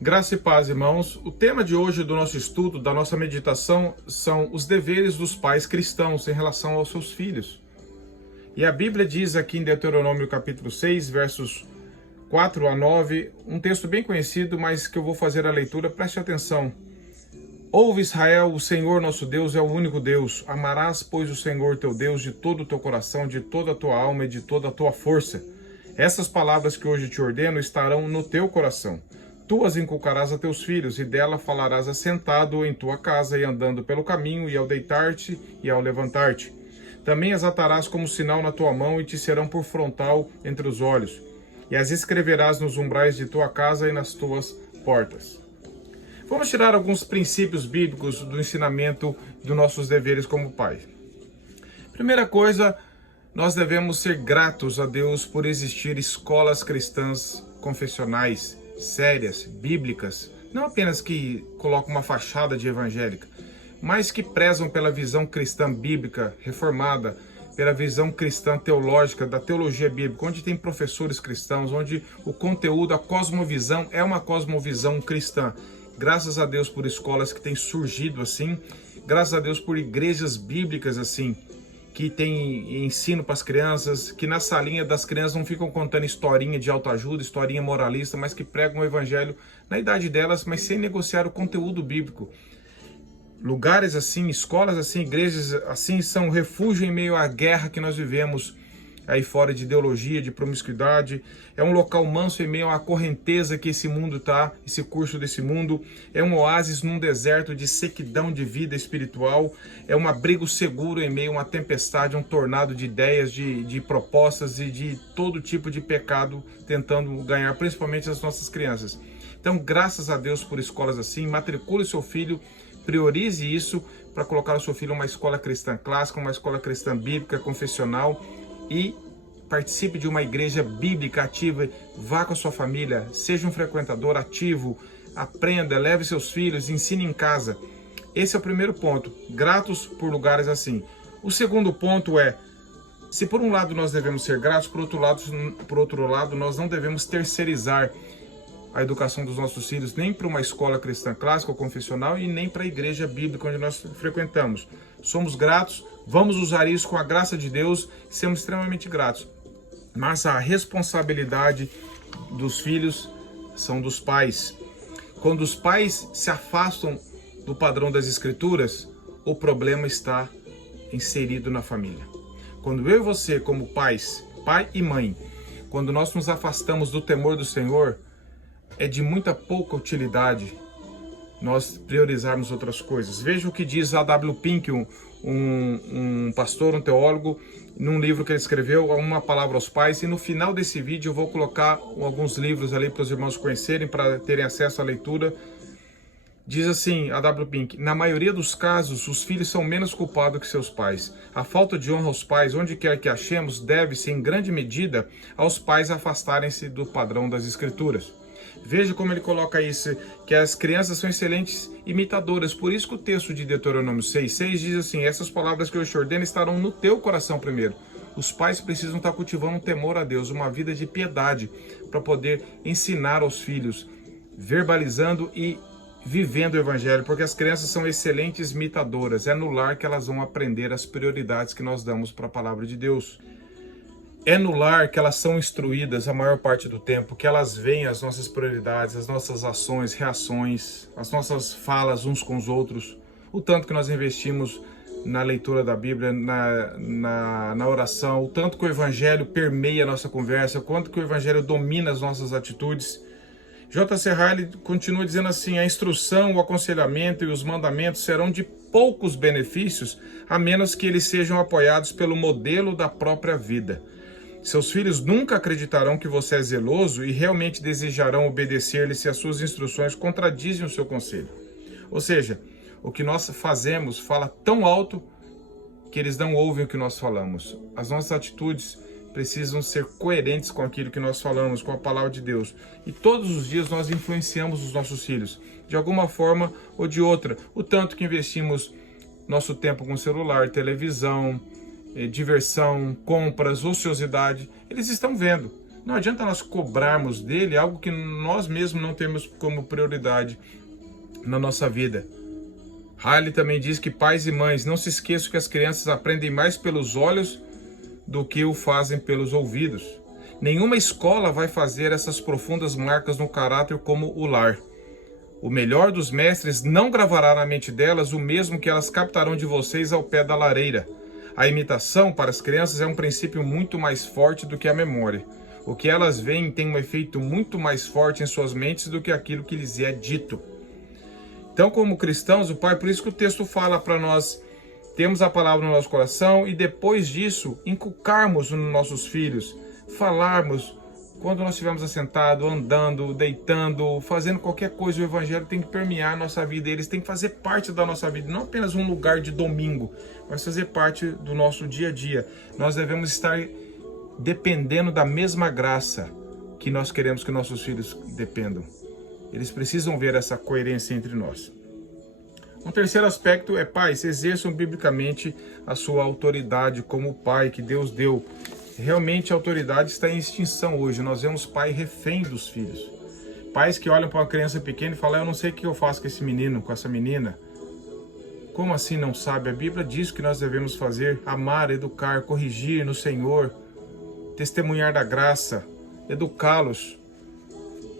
Graça e paz, irmãos. O tema de hoje do nosso estudo, da nossa meditação, são os deveres dos pais cristãos em relação aos seus filhos. E a Bíblia diz aqui em Deuteronômio capítulo 6, versos 4 a 9, um texto bem conhecido, mas que eu vou fazer a leitura, preste atenção. Ouve, Israel, o Senhor nosso Deus é o único Deus. Amarás, pois, o Senhor teu Deus de todo o teu coração, de toda a tua alma e de toda a tua força. Essas palavras que hoje te ordeno estarão no teu coração. Tu as inculcarás a teus filhos, e dela falarás assentado em tua casa e andando pelo caminho, e ao deitar-te e ao levantar-te. Também as atarás como sinal na tua mão, e te serão por frontal entre os olhos. E as escreverás nos umbrais de tua casa e nas tuas portas. Vamos tirar alguns princípios bíblicos do ensinamento dos nossos deveres como pai. Primeira coisa, nós devemos ser gratos a Deus por existir escolas cristãs confessionais, sérias, bíblicas, não apenas que colocam uma fachada de evangélica, mas que prezam pela visão cristã bíblica reformada, pela visão cristã teológica, da teologia bíblica, onde tem professores cristãos, onde o conteúdo, a cosmovisão é uma cosmovisão cristã. Graças a Deus por escolas que têm surgido assim, graças a Deus por igrejas bíblicas assim, que tem ensino para as crianças, que na salinha das crianças não ficam contando historinha de autoajuda, historinha moralista, mas que pregam o evangelho na idade delas, mas sem negociar o conteúdo bíblico. Lugares assim, escolas assim, igrejas assim são refúgio em meio à guerra que nós vivemos aí fora de ideologia, de promiscuidade. É um local manso em meio à correnteza que esse mundo está, esse curso desse mundo. É um oásis num deserto de sequidão de vida espiritual. É um abrigo seguro em meio a uma tempestade, um tornado de ideias, de propostas e de todo tipo de pecado tentando ganhar, principalmente as nossas crianças. Então, graças a Deus por escolas assim, matricule seu filho, priorize isso para colocar o seu filho em uma escola cristã clássica, uma escola cristã bíblica, confessional, e participe de uma igreja bíblica ativa. Vá com a sua família, seja um frequentador ativo, aprenda, leve seus filhos, ensine em casa. Esse é o primeiro ponto, gratos por lugares assim. O segundo ponto é, se por um lado nós devemos ser gratos, por outro lado nós não devemos terceirizar a educação dos nossos filhos nem para uma escola cristã clássica ou confessional e nem para a igreja bíblica onde nós frequentamos. Somos gratos, vamos usar isso com a graça de Deus, sermos extremamente gratos. Mas a responsabilidade dos filhos são dos pais. Quando os pais se afastam do padrão das Escrituras, o problema está inserido na família. Quando eu e você, como pais, pai e mãe, quando nós nos afastamos do temor do Senhor, é de muita pouca utilidade nós priorizarmos outras coisas. Veja o que diz A.W. Pink, um pastor, um teólogo, num livro que ele escreveu, Uma Palavra aos Pais, e no final desse vídeo eu vou colocar alguns livros ali para os irmãos conhecerem, para terem acesso à leitura. Diz assim, A.W. Pink: na maioria dos casos, os filhos são menos culpados que seus pais. A falta de honra aos pais, onde quer que achemos, deve-se em grande medida aos pais afastarem-se do padrão das Escrituras. Veja como ele coloca isso, que as crianças são excelentes imitadoras. Por isso que o texto de Deuteronômio 6,6 diz assim: essas palavras que eu te ordeno estarão no teu coração primeiro. Os pais precisam estar cultivando um temor a Deus, uma vida de piedade, para poder ensinar aos filhos, verbalizando e vivendo o evangelho, porque as crianças são excelentes imitadoras. É no lar que elas vão aprender as prioridades que nós damos para a palavra de Deus. É no lar que elas são instruídas a maior parte do tempo, que elas veem as nossas prioridades, as nossas ações, reações, as nossas falas uns com os outros, o tanto que nós investimos na leitura da Bíblia, na oração, o tanto que o Evangelho permeia a nossa conversa, o quanto que o Evangelho domina as nossas atitudes. J.C. Ryle continua dizendo assim: a instrução, o aconselhamento e os mandamentos serão de poucos benefícios, a menos que eles sejam apoiados pelo modelo da própria vida. Seus filhos nunca acreditarão que você é zeloso e realmente desejarão obedecer-lhe se as suas instruções contradizem o seu conselho. Ou seja, o que nós fazemos fala tão alto que eles não ouvem o que nós falamos. As nossas atitudes precisam ser coerentes com aquilo que nós falamos, com a palavra de Deus. E todos os dias nós influenciamos os nossos filhos, de alguma forma ou de outra. O tanto que investimos nosso tempo com celular, televisão, diversão, compras, ociosidade, eles estão vendo. Não adianta nós cobrarmos dele algo que nós mesmos não temos como prioridade na nossa vida. Riley também diz que pais e mães, não se esqueçam que as crianças aprendem mais pelos olhos do que o fazem pelos ouvidos. Nenhuma escola vai fazer essas profundas marcas no caráter como o lar. O melhor dos mestres não gravará na mente delas o mesmo que elas captarão de vocês ao pé da lareira. A imitação para as crianças é um princípio muito mais forte do que a memória. O que elas veem tem um efeito muito mais forte em suas mentes do que aquilo que lhes é dito. Então, como cristãos, por isso que o texto fala para nós termos a palavra no nosso coração e depois disso inculcarmos nos nossos filhos, falarmos. Quando nós estivermos assentados, andando, deitando, fazendo qualquer coisa, o Evangelho tem que permear a nossa vida. Eles têm que fazer parte da nossa vida, não apenas um lugar de domingo, mas fazer parte do nosso dia a dia. Nós devemos estar dependendo da mesma graça que nós queremos que nossos filhos dependam. Eles precisam ver essa coerência entre nós. Um terceiro aspecto é, pais, exerçam biblicamente a sua autoridade como pai que Deus deu. Realmente a autoridade está em extinção hoje. Nós vemos pai refém dos filhos. Pais que olham para uma criança pequena e falam, eu não sei o que eu faço com esse menino, com essa menina. Como assim não sabe? A Bíblia diz que nós devemos fazer, amar, educar, corrigir no Senhor, testemunhar da graça, educá-los.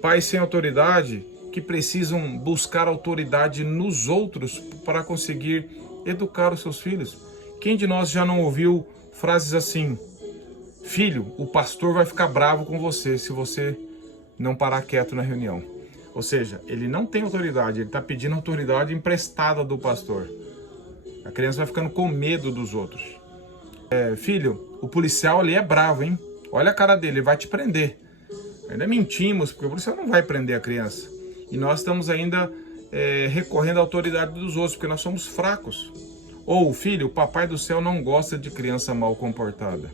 Pais sem autoridade que precisam buscar autoridade nos outros para conseguir educar os seus filhos. Quem de nós já não ouviu frases assim? Filho, o pastor vai ficar bravo com você se você não parar quieto na reunião. Ou seja, ele não tem autoridade, ele está pedindo autoridade emprestada do pastor. A criança vai ficando com medo dos outros. Filho, o policial ali é bravo, hein? Olha a cara dele, ele vai te prender. Ainda mentimos, porque o policial não vai prender a criança. E nós estamos ainda recorrendo à autoridade dos outros, porque nós somos fracos. Ou, filho, o papai do céu não gosta de criança mal comportada.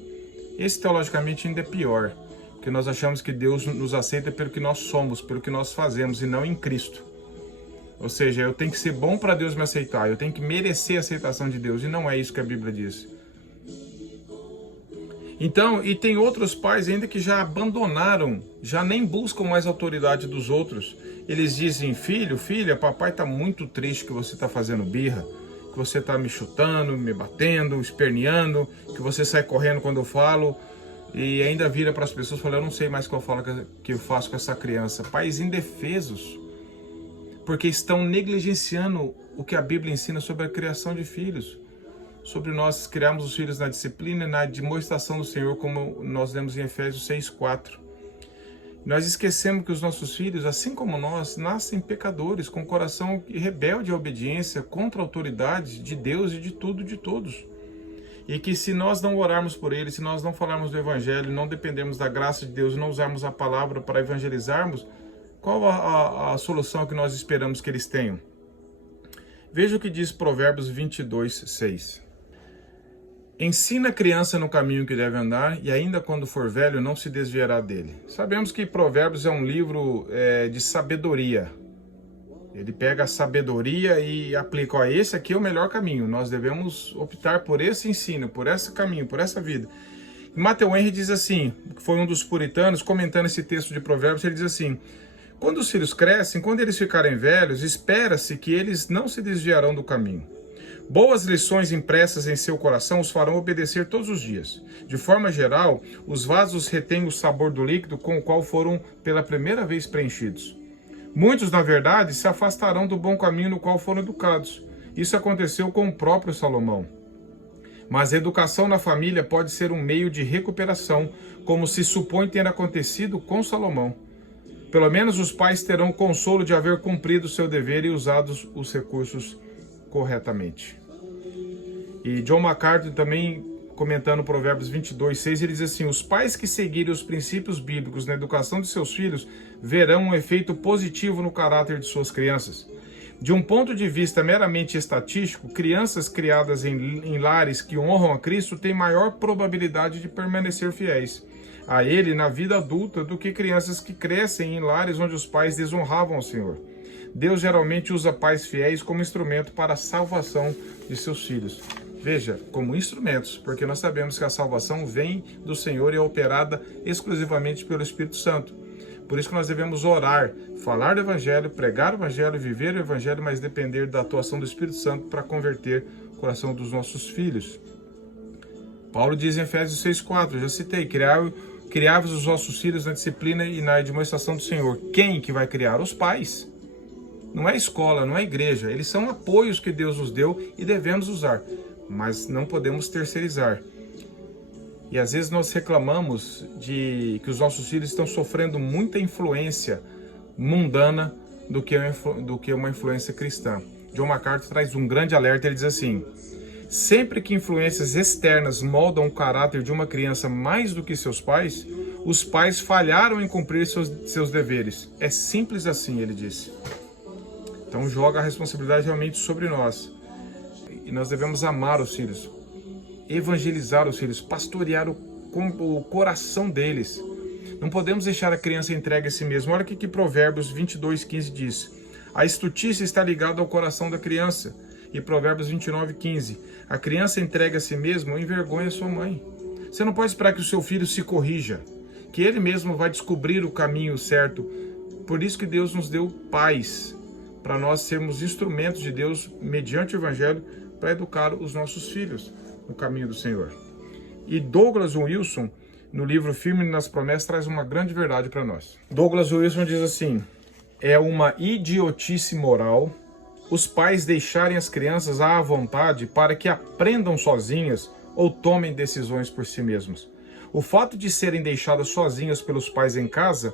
Esse teologicamente ainda é pior, porque nós achamos que Deus nos aceita pelo que nós somos, pelo que nós fazemos e não em Cristo. Ou seja, eu tenho que ser bom para Deus me aceitar, eu tenho que merecer a aceitação de Deus, e não é isso que a Bíblia diz. Então, e tem outros pais ainda que já abandonaram, já nem buscam mais a autoridade dos outros. Eles dizem, filho, filha, papai está muito triste que você está fazendo birra, que você está me chutando, me batendo, esperneando, que você sai correndo quando eu falo, e ainda vira para as pessoas e fala, eu não sei mais o que eu faço com essa criança. Pais indefesos, porque estão negligenciando o que a Bíblia ensina sobre a criação de filhos, sobre nós criarmos os filhos na disciplina e na demonstração do Senhor, como nós lemos em Efésios 6:4. Nós esquecemos que os nossos filhos, assim como nós, nascem pecadores, com coração rebelde à obediência, contra a autoridade de Deus e de tudo, de todos. E que se nós não orarmos por eles, se nós não falarmos do Evangelho, não dependermos da graça de Deus, não usarmos a palavra para evangelizarmos, qual a solução que nós esperamos que eles tenham? Veja o que diz Provérbios 22:6. Ensina a criança no caminho que deve andar, e ainda quando for velho não se desviará dele. Sabemos que Provérbios é um livro de sabedoria. Ele pega a sabedoria e aplica, esse aqui é o melhor caminho, nós devemos optar por esse ensino, por esse caminho, por essa vida. E Matthew Henry diz assim, que foi um dos puritanos, comentando esse texto de Provérbios, ele diz assim, quando os filhos crescem, quando eles ficarem velhos, espera-se que eles não se desviarão do caminho. Boas lições impressas em seu coração os farão obedecer todos os dias. De forma geral, os vasos retêm o sabor do líquido com o qual foram pela primeira vez preenchidos. Muitos, na verdade, se afastarão do bom caminho no qual foram educados. Isso aconteceu com o próprio Salomão. Mas a educação na família pode ser um meio de recuperação, como se supõe ter acontecido com Salomão. Pelo menos os pais terão o consolo de haver cumprido seu dever e usado os recursos corretamente. E John MacArthur também, comentando Provérbios 22:6, ele diz assim, os pais que seguirem os princípios bíblicos na educação de seus filhos verão um efeito positivo no caráter de suas crianças. De um ponto de vista meramente estatístico, crianças criadas em lares que honram a Cristo têm maior probabilidade de permanecer fiéis a Ele na vida adulta do que crianças que crescem em lares onde os pais desonravam ao Senhor. Deus geralmente usa pais fiéis como instrumento para a salvação de seus filhos. Veja, como instrumentos, porque nós sabemos que a salvação vem do Senhor e é operada exclusivamente pelo Espírito Santo. Por isso que nós devemos orar, falar do Evangelho, pregar o Evangelho, viver o Evangelho, mas depender da atuação do Espírito Santo para converter o coração dos nossos filhos. Paulo diz em Efésios 6,4, já citei, criai-vos os vossos filhos na disciplina e na demonstração do Senhor. Quem que vai criar? Os pais. Não é escola, não é igreja. Eles são apoios que Deus nos deu e devemos usar, mas não podemos terceirizar. E às vezes nós reclamamos de que os nossos filhos estão sofrendo muita influência mundana do que uma influência cristã. John MacArthur traz um grande alerta, ele diz assim: sempre que influências externas moldam o caráter de uma criança mais do que seus pais, os pais falharam em cumprir seus deveres. É simples assim, ele disse. Então joga a responsabilidade realmente sobre nós. E nós devemos amar os filhos, evangelizar os filhos, pastorear o coração deles. Não podemos deixar a criança entregue a si mesma. Olha o que Provérbios 22:15 diz. A estultícia está ligada ao coração da criança. E Provérbios 29:15. A criança entregue a si mesma envergonha sua mãe. Você não pode esperar que o seu filho se corrija, que ele mesmo vai descobrir o caminho certo. Por isso que Deus nos deu pais, para nós sermos instrumentos de Deus, mediante o Evangelho, para educar os nossos filhos no caminho do Senhor. E Douglas Wilson, no livro Firme nas Promessas, traz uma grande verdade para nós. Douglas Wilson diz assim: é uma idiotice moral os pais deixarem as crianças à vontade para que aprendam sozinhas ou tomem decisões por si mesmas. O fato de serem deixadas sozinhas pelos pais em casa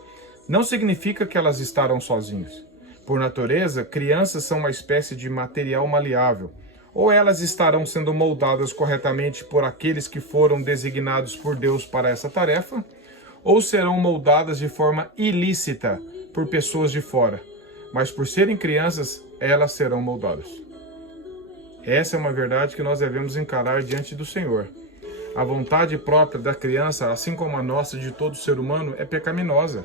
não significa que elas estarão sozinhas. Por natureza, crianças são uma espécie de material maleável. Ou elas estarão sendo moldadas corretamente por aqueles que foram designados por Deus para essa tarefa, ou serão moldadas de forma ilícita por pessoas de fora. Mas por serem crianças, elas serão moldadas. Essa é uma verdade que nós devemos encarar diante do Senhor. A vontade própria da criança, assim como a nossa de todo ser humano, é pecaminosa.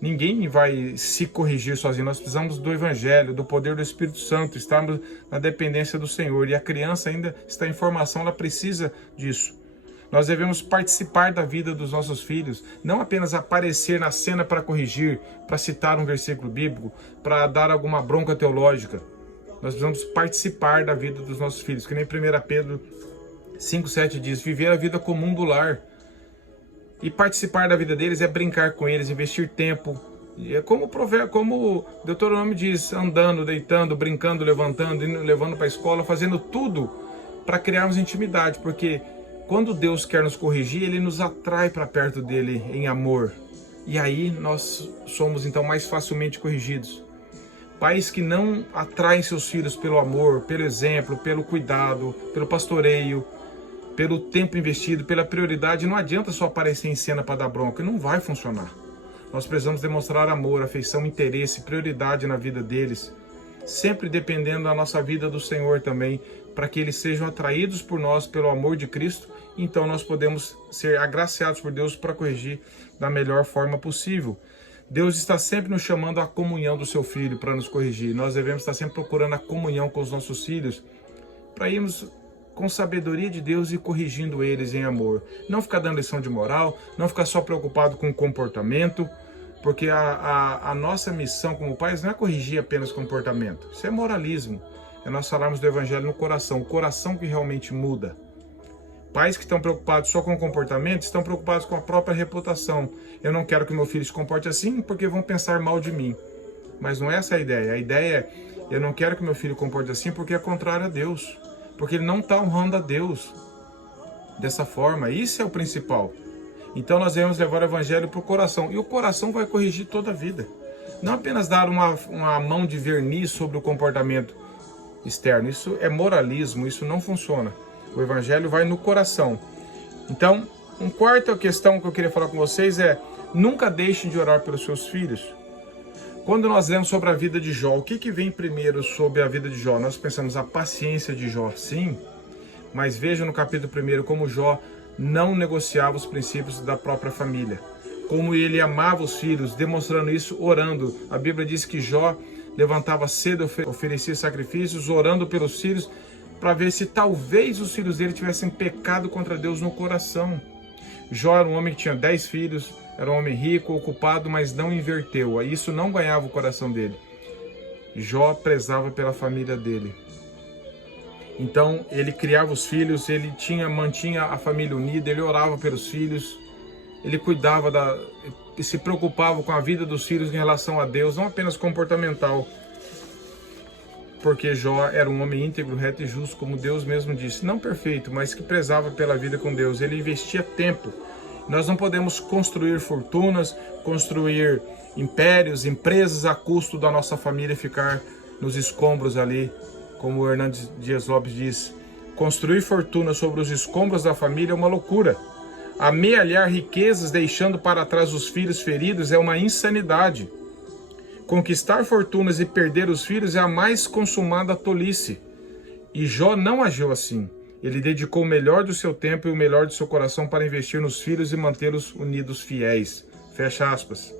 Ninguém vai se corrigir sozinho. Nós precisamos do Evangelho, do poder do Espírito Santo. Estamos na dependência do Senhor. E a criança ainda está em formação, ela precisa disso. Nós devemos participar da vida dos nossos filhos, não apenas aparecer na cena para corrigir, para citar um versículo bíblico, para dar alguma bronca teológica. Nós precisamos participar da vida dos nossos filhos, que nem 1 Pedro 5,7 diz, viver a vida comum do lar. E participar da vida deles é brincar com eles, investir tempo. É como Deuteronômio diz, andando, deitando, brincando, levantando, levando para a escola, fazendo tudo para criarmos intimidade, porque quando Deus quer nos corrigir, Ele nos atrai para perto dEle em amor. E aí nós somos então mais facilmente corrigidos. Pais que não atraem seus filhos pelo amor, pelo exemplo, pelo cuidado, pelo pastoreio, pelo tempo investido, pela prioridade, não adianta só aparecer em cena para dar bronca, não vai funcionar. Nós precisamos demonstrar amor, afeição, interesse, prioridade na vida deles, sempre dependendo da nossa vida do Senhor também, para que eles sejam atraídos por nós pelo amor de Cristo, então nós podemos ser agraciados por Deus para corrigir da melhor forma possível. Deus está sempre nos chamando à comunhão do seu Filho para nos corrigir. Nós devemos estar sempre procurando a comunhão com os nossos filhos para irmos com sabedoria de Deus e corrigindo eles em amor. Não ficar dando lição de moral, não ficar só preocupado com o comportamento, porque a nossa missão como pais não é corrigir apenas comportamento. Isso é moralismo. É nós falarmos do Evangelho no coração, o coração que realmente muda. Pais que estão preocupados só com o comportamento estão preocupados com a própria reputação. Eu não quero que meu filho se comporte assim porque vão pensar mal de mim. Mas não é essa a ideia. A ideia é, eu não quero que meu filho comporte assim porque é contrário a Deus. Porque ele não está honrando a Deus dessa forma. Isso é o principal. Então nós devemos levar o Evangelho para o coração. E o coração vai corrigir toda a vida. Não apenas dar uma mão de verniz sobre o comportamento externo. Isso é moralismo, isso não funciona. O Evangelho vai no coração. Então, uma quarta questão que eu queria falar com vocês é: nunca deixem de orar pelos seus filhos. Quando nós lemos sobre a vida de Jó, o que vem primeiro sobre a vida de Jó? Nós pensamos a paciência de Jó, sim, mas veja no capítulo 1 como Jó não negociava os princípios da própria família, como ele amava os filhos, demonstrando isso orando. A Bíblia diz que Jó levantava cedo, oferecia sacrifícios, orando pelos filhos, para ver se talvez os filhos dele tivessem pecado contra Deus no coração. Jó era um homem que tinha 10 filhos, era um homem rico, ocupado, mas não inverteu. Isso não ganhava o coração dele. Jó prezava pela família dele. Então ele criava os filhos, ele mantinha a família unida, ele orava pelos filhos, ele cuidava se preocupava com a vida dos filhos em relação a Deus, não apenas comportamental, porque Jó era um homem íntegro, reto e justo, como Deus mesmo disse, não perfeito, mas que prezava pela vida com Deus. Ele investia tempo. Nós não podemos construir fortunas, construir impérios, empresas a custo da nossa família ficar nos escombros ali, como o Hernandes Dias Lopes diz. Construir fortuna sobre os escombros da família é uma loucura. Amealhar riquezas deixando para trás os filhos feridos é uma insanidade. Conquistar fortunas e perder os filhos é a mais consumada tolice. E Jó não agiu assim. Ele dedicou o melhor do seu tempo e o melhor do seu coração para investir nos filhos e mantê-los unidos fiéis. Fecha aspas.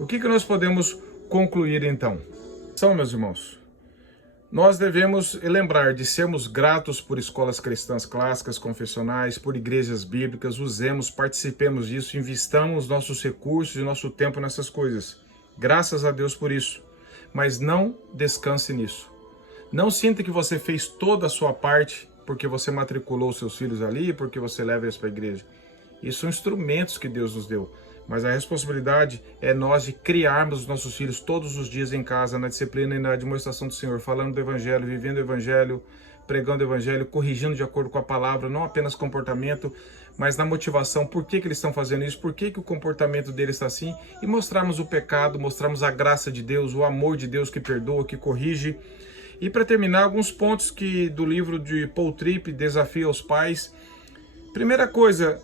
O que nós podemos concluir então? São, meus irmãos, nós devemos lembrar de sermos gratos por escolas cristãs clássicas, confessionais, por igrejas bíblicas, usemos, participemos disso, investamos nossos recursos e nosso tempo nessas coisas. Graças a Deus por isso. Mas não descanse nisso. Não sinta que você fez toda a sua parte porque você matriculou seus filhos ali, porque você leva eles para a igreja. Isso são instrumentos que Deus nos deu. Mas a responsabilidade é nós de criarmos os nossos filhos todos os dias em casa, na disciplina e na demonstração do Senhor, falando do Evangelho, vivendo o Evangelho, pregando o Evangelho, corrigindo de acordo com a palavra, não apenas comportamento, mas na motivação, por que eles estão fazendo isso, por que o comportamento deles está assim, e mostrarmos o pecado, mostrarmos a graça de Deus, o amor de Deus que perdoa, que corrige. E para terminar, alguns pontos do livro de Paul Tripp, Desafio aos Pais. Primeira coisa,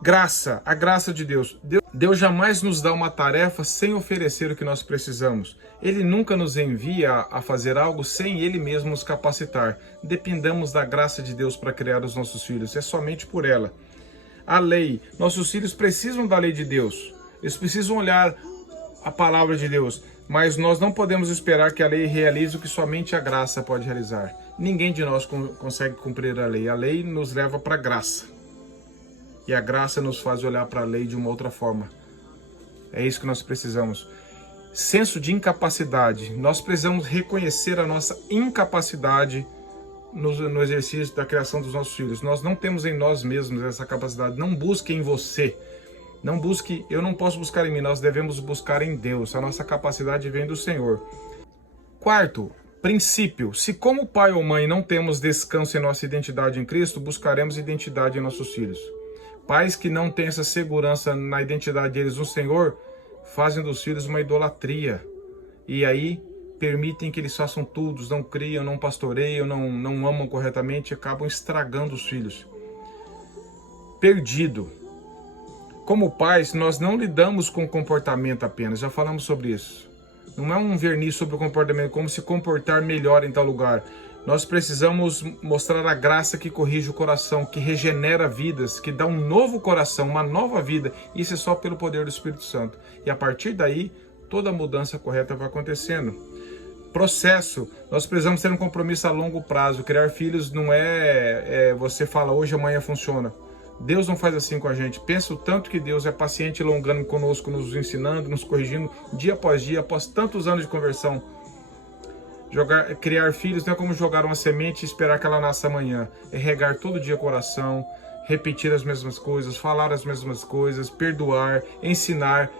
graça, a graça de Deus. Deus jamais nos dá uma tarefa sem oferecer o que nós precisamos. Ele nunca nos envia a fazer algo sem Ele mesmo nos capacitar. Dependamos da graça de Deus para criar os nossos filhos, é somente por ela. A lei, nossos filhos precisam da lei de Deus. Eles precisam olhar a palavra de Deus. Mas nós não podemos esperar que a lei realize o que somente a graça pode realizar. Ninguém de nós consegue cumprir a lei. A lei nos leva para a graça. E a graça nos faz olhar para a lei de uma outra forma. É isso que nós precisamos. Senso de incapacidade. Nós precisamos reconhecer a nossa incapacidade no exercício da criação dos nossos filhos. Nós não temos em nós mesmos essa capacidade. Não busque em você. Não busque, eu não posso buscar em mim, nós devemos buscar em Deus. A nossa capacidade vem do Senhor. Quarto, princípio. Se como pai ou mãe não temos descanso em nossa identidade em Cristo, buscaremos identidade em nossos filhos. Pais que não têm essa segurança na identidade deles no Senhor, fazem dos filhos uma idolatria. E aí permitem que eles façam tudo, não criam, não pastoreiam, não amam corretamente e acabam estragando os filhos. Perdido. Como pais, nós não lidamos com comportamento apenas, já falamos sobre isso. Não é um verniz sobre o comportamento, como se comportar melhor em tal lugar. Nós precisamos mostrar a graça que corrige o coração, que regenera vidas, que dá um novo coração, uma nova vida. Isso é só pelo poder do Espírito Santo. E a partir daí, toda a mudança correta vai acontecendo. Processo. Nós precisamos ter um compromisso a longo prazo. Criar filhos não você fala hoje, amanhã funciona. Deus não faz assim com a gente. Pensa o tanto que Deus é paciente e longano conosco, nos ensinando, nos corrigindo, dia após dia, após tantos anos de conversão. Criar filhos não é como jogar uma semente e esperar que ela nasça amanhã. É regar todo dia o coração, repetir as mesmas coisas, falar as mesmas coisas, perdoar, ensinar.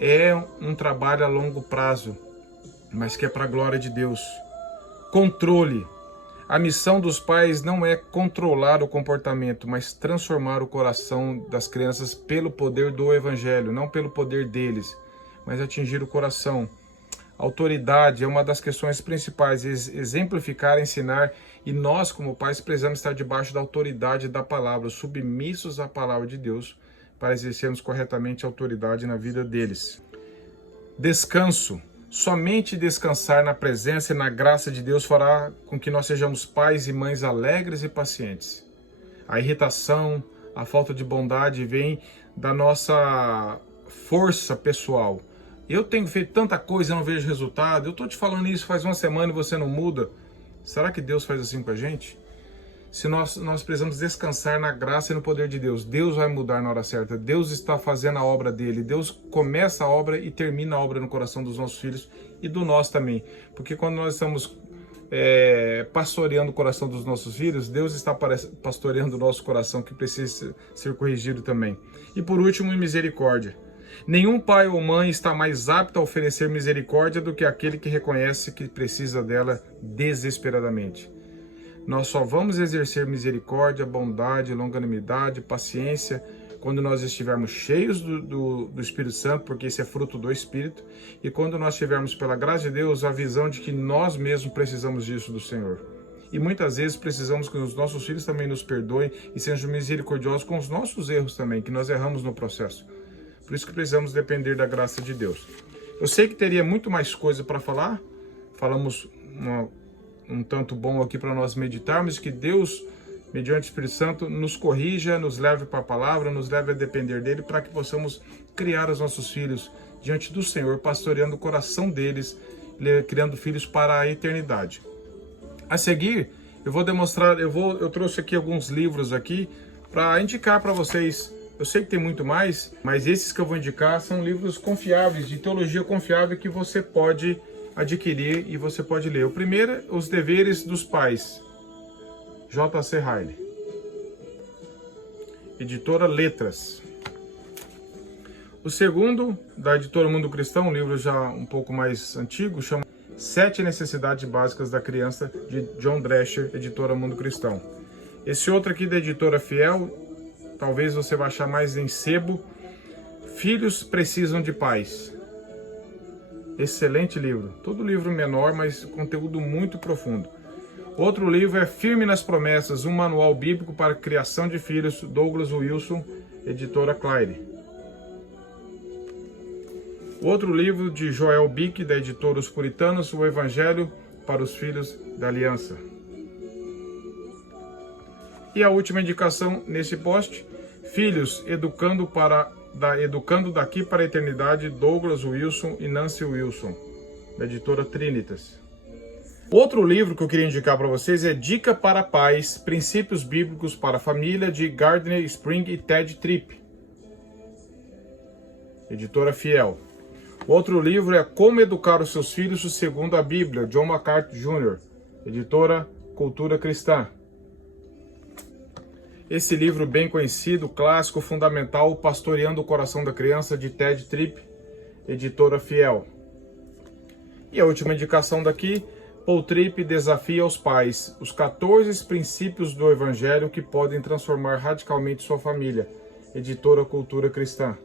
É um trabalho a longo prazo, mas que é para a glória de Deus. Controle. A missão dos pais não é controlar o comportamento, mas transformar o coração das crianças pelo poder do Evangelho, não pelo poder deles, mas atingir o coração. Autoridade é uma das questões principais, exemplificar, ensinar, e nós como pais precisamos estar debaixo da autoridade da palavra, submissos à palavra de Deus, para exercermos corretamente a autoridade na vida deles. Descanso. Somente descansar na presença e na graça de Deus fará com que nós sejamos pais e mães alegres e pacientes. A irritação, a falta de bondade vem da nossa força pessoal. Eu tenho feito tanta coisa e não vejo resultado. Eu estou te falando isso faz uma semana e você não muda. Será que Deus faz assim com a gente? Se nós precisamos descansar na graça e no poder de Deus. Deus vai mudar na hora certa. Deus está fazendo a obra dele. Deus começa a obra e termina a obra no coração dos nossos filhos e do nosso também. Porque quando nós estamos pastoreando o coração dos nossos filhos, Deus está pastoreando o nosso coração, que precisa ser corrigido também. E por último, misericórdia. Nenhum pai ou mãe está mais apto a oferecer misericórdia do que aquele que reconhece que precisa dela desesperadamente. Nós só vamos exercer misericórdia, bondade, longanimidade, paciência, quando nós estivermos cheios do Espírito Santo, porque esse é fruto do Espírito, e quando nós tivermos, pela graça de Deus, a visão de que nós mesmos precisamos disso do Senhor. E muitas vezes precisamos que os nossos filhos também nos perdoem e sejam misericordiosos com os nossos erros também, que nós erramos no processo. Por isso que precisamos depender da graça de Deus. Eu sei que teria muito mais coisa para falar, falamos um tanto bom aqui para nós meditarmos, que Deus, mediante o Espírito Santo, nos corrija, nos leve para a palavra, nos leve a depender dele, para que possamos criar os nossos filhos diante do Senhor, pastoreando o coração deles, criando filhos para a eternidade. A seguir, eu vou demonstrar, eu trouxe aqui alguns livros aqui para indicar para vocês. Eu sei que tem muito mais, mas esses que eu vou indicar são livros confiáveis, de teologia confiável, que você pode adquirir e você pode ler. O primeiro é Os Deveres dos Pais, J.C. Ryle, editora Letras. O segundo, da editora Mundo Cristão, um livro já um pouco mais antigo, chama 7 Necessidades Básicas da Criança, de John Drescher, editora Mundo Cristão. Esse outro aqui da editora Fiel, talvez você vai achar mais em sebo, Filhos Precisam de Pais. Excelente livro. Todo livro menor, mas conteúdo muito profundo. Outro livro é Firme nas Promessas, um manual bíblico para a criação de filhos, Douglas Wilson, editora Claire. Outro livro de Joel Bick, da editora Os Puritanos, O Evangelho para os Filhos da Aliança. E a última indicação nesse post, Filhos, Educando daqui para a Eternidade, Douglas Wilson e Nancy Wilson, da editora Trinitas. Outro livro que eu queria indicar para vocês é Dica para Pais, Princípios Bíblicos para a Família, de Gardner Spring e Ted Tripp, editora Fiel. Outro livro é Como Educar os Seus Filhos segundo a Bíblia, John MacArthur Jr., editora Cultura Cristã. Esse livro bem conhecido, clássico, fundamental, Pastoreando o Coração da Criança, de Ted Tripp, editora Fiel. E a última indicação daqui, Paul Tripp Desafia aos Pais, os 14 princípios do Evangelho que podem transformar radicalmente sua família, editora Cultura Cristã.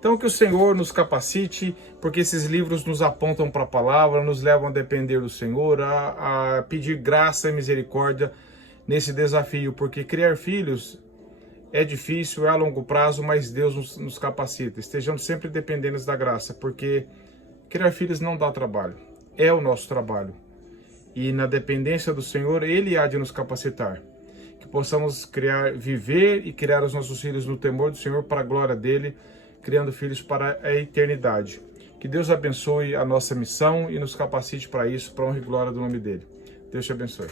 Então que o Senhor nos capacite, porque esses livros nos apontam para a palavra, nos levam a depender do Senhor, a pedir graça e misericórdia nesse desafio, porque criar filhos é difícil, é a longo prazo, mas Deus nos capacita. Estejamos sempre dependentes da graça, porque criar filhos não dá trabalho, é o nosso trabalho. E na dependência do Senhor, Ele há de nos capacitar. Que possamos viver e criar os nossos filhos no temor do Senhor, para a glória dEle, criando filhos para a eternidade. Que Deus abençoe a nossa missão e nos capacite para isso, para a honra e glória do nome dEle. Deus te abençoe.